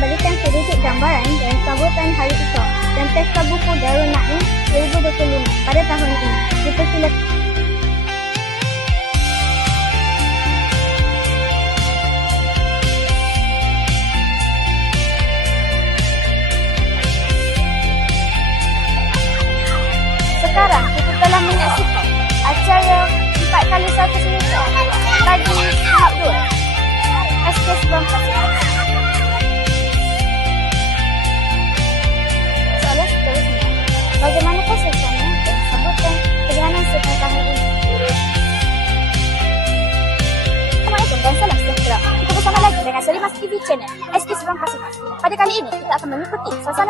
berikan kredit gambaran dan sambutan hari itu dan pesta buku Darul Naim 2025 pada tahun ini. Dipersilakan. Sekarang kita telah menyaksikan acara 4x1 cerita bagi tahap 2 SK Sebelum Kasih. Soalan seterusnya, bagaimanakah suasana dan sambutan perjalanan sepanjang tahun ini? Assalamualaikum dan salam sejahtera. Kita bersama lagi dengan Selimas TV Channel SK Sebelum Kasih. Pada kali ini kita akan mengikuti suasana